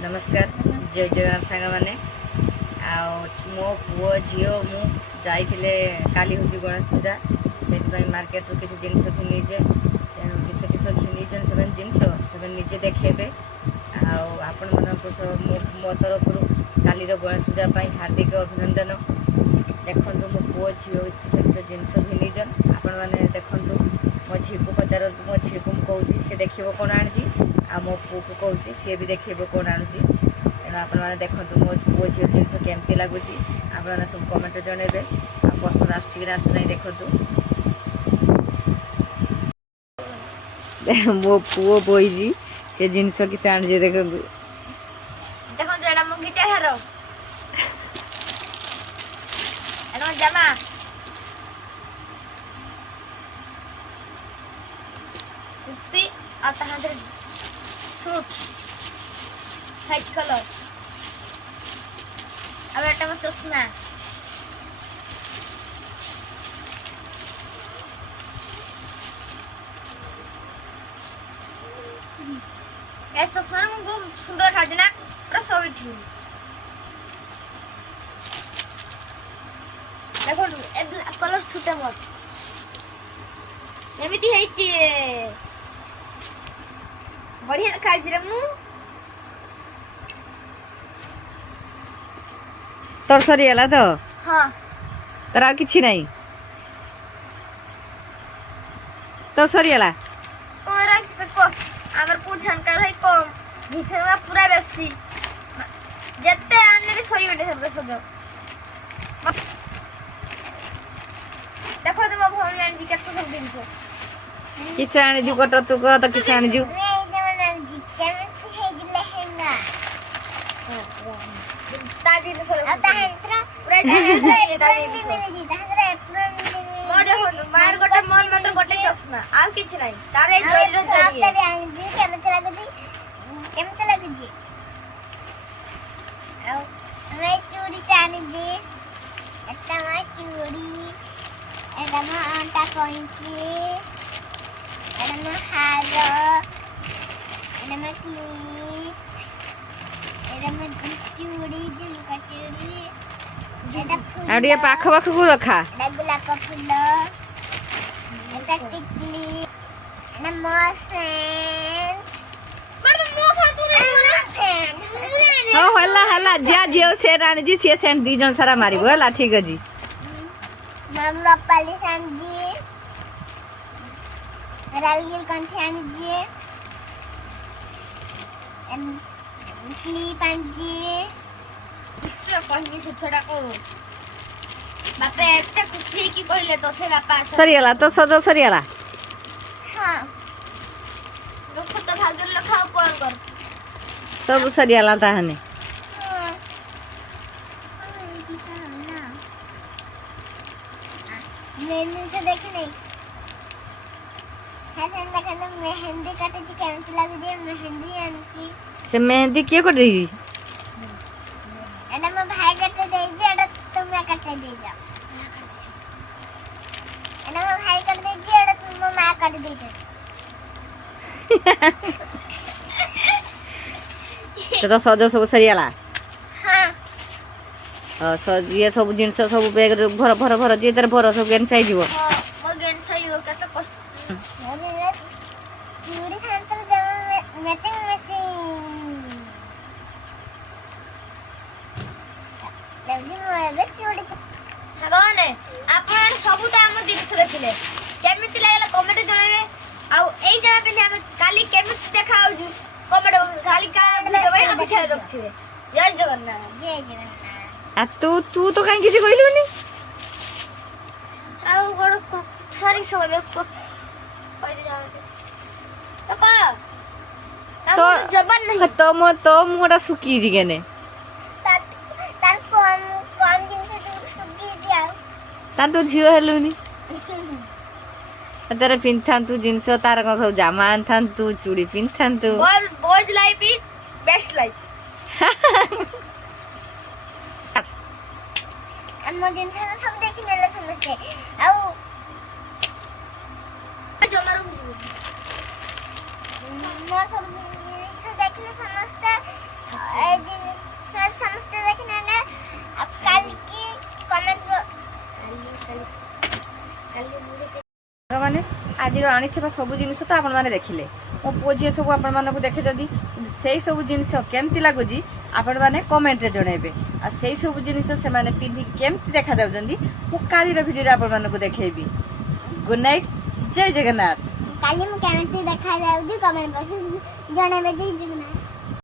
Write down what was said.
नमस्कार जय जगन्नाथ सांग मैंने मो पुओ झी मु जाइले काली हूँ गणेश पूजा से मार्केट किसी जिनस घिनीजे तेणु किस किस घिनीचन से जिनस से निजे देखेबे आपण मो तरफ काली गणेश पूजा हार्दिक अभिनंदन। देखु मो पुओ झी किस किस जिनस घिनीचन आपण मैंने देखु मो झी को पचार मो झी को कहूँ सी देख कौन आनी आ मो पु को कहूँ सी भी देखेब कौन आणुची तेणु आपने देखते मो पुओ झी जिन केमती लगुच आपने सब कमेंट जनइबे पसंद आसना देखु मो पुओ बोईजी से जिनस किसी आनी देखु देखो मो गिटार हारो एनो जामा कुर्ती और तहां सूट व्हाइट कलर अब एटा मो चश्मा ए चश्मा बहुत सुंदर खाजी ना पूरा सब ठीक देखो ए ब्लैक कलर सूट मत एमिति हेची बढ़िया खाजी रे मु तोर सरीगला तो हाँ तर आ किछि नहीं तोर सरीगला और को हमर को जानकार है कम झिछवा पूरा बेसी जत्ते आने भी सरी बेटे सब सजो देखो तुम भौणी आंजी केते सब दिन छो किछ आनी जु कट तू कह तो किछ आनी जु ताजी ने सर आता है पूरा जाने ताजी मोडे हो मार गोटे मन मात्र गोटे चश्मा आ किछ नाही तारे जोइरो जोइए आपके आंजी केमते लागुजी आ मैं चूड़ी चानी जी एटा मैं चूड़ी एटा मैं आंटा कोइची एटा मैं हार एटा मैं क्लिप एटा मैं चूड़ी झुमका चूड़ी एटा फूल आडिया पाख पाख को रखा एटा गुलाब फूल एटा टिकली एटा मोसन बड़ मोसन तू नहीं मना हाँ हल्ला हल्ला जा जियो सेट आनी जी से सेंट दी जन सारा मारिबो हला ठीक है जी मैम रपाली सांजी रालगिल कंठी आनी जी एम क्लिप आनी इससे कहमी से छोड़ा को बापे एते खुशी की कहले तो से बापा सरीगला तो सजो सरीगला हां दुख तो भाग्य लखाओ कौन कर सब सरीगला ताहने मेहंदी से देखे नहीं हसन देखना मेहंदी काटे जी केमती लागु जे मेहंदी आनी से मेहंदी किए कर दी एना मैं भाई काटे दे जे एडा तुम काटे दे जा एना मैं भाई काटे दे जे एडा तुम मां काटे दे जा तो सजो सब सरीगला हां ये सब जिनस सब बैग भर भर भर जे तर भर सब गेन साइज हो मोर गेन सही हो कत कष्ट मोने चूड़ी खानतर जमा मैचिंग लवली मोए चूड़ी सागने आपण सब तो हम जिनस देखिले केमिति लागला कमेंट जणावे आ एई जगह पे हम काली केमिति देखा आउजु कमेंट खाली का भाई हम ख्याल रखथिबे जय जगन्नाथ जय जगन्नाथ आ तू तो कहीं किसी कहलुनी आ गोड़ सारी सब को कह दे जावे तो का तो जबन नहीं तो मोटा सुकी जी केने तार कम दिन से सुगी दिया ता तो झियो हेलुनी तेरे पिंथान तू जिनस तार कौन सब जामा आनथान तू चूड़ी पिंथान तू boys life is best life हम जिन सब देखि नेले समझे आउ जमारू मोर सब देखले समझते ସମସ୍ତେ ଦେଖିନେଲେ କାଲିକି କମେଣ୍ଟ ସାଙ୍ଗମାନେ ଆଜିର ଆଣିଥିବା ସବୁ ଜିନିଷ ତ ଆପଣମାନେ ଦେଖିଲେ। ମୋ ପୁଅ ଝିଅ ସବୁ ଆପଣମାନଙ୍କୁ ଦେଖିଛନ୍ତି, କିନ୍ତୁ ସେଇ ସବୁ ଜିନିଷ କେମିତି ଲାଗୁଛି ଆପଣମାନେ କମେଣ୍ଟରେ ଜଣାଇବେ। ଆଉ ସେଇ ସବୁ ଜିନିଷ ସେମାନେ ପିନ୍ଧିକି କେମିତି ଦେଖାଯାଉଛନ୍ତି ମୁଁ କାଲିର ଭିଡ଼ିଓରେ ଆପଣମାନଙ୍କୁ ଦେଖେଇବି। ଗୁଡ୍ ନାଇଟ୍, ଜୟ ଜଗନ୍ନାଥ। କାଲି ମୁଁ କେମିତି ଦେଖାଯାଉଛି କମେଣ୍ଟ ବକ୍ସରେ ଜଣାଇବେ। ଜୟ ଜଗନ୍ନାଥ।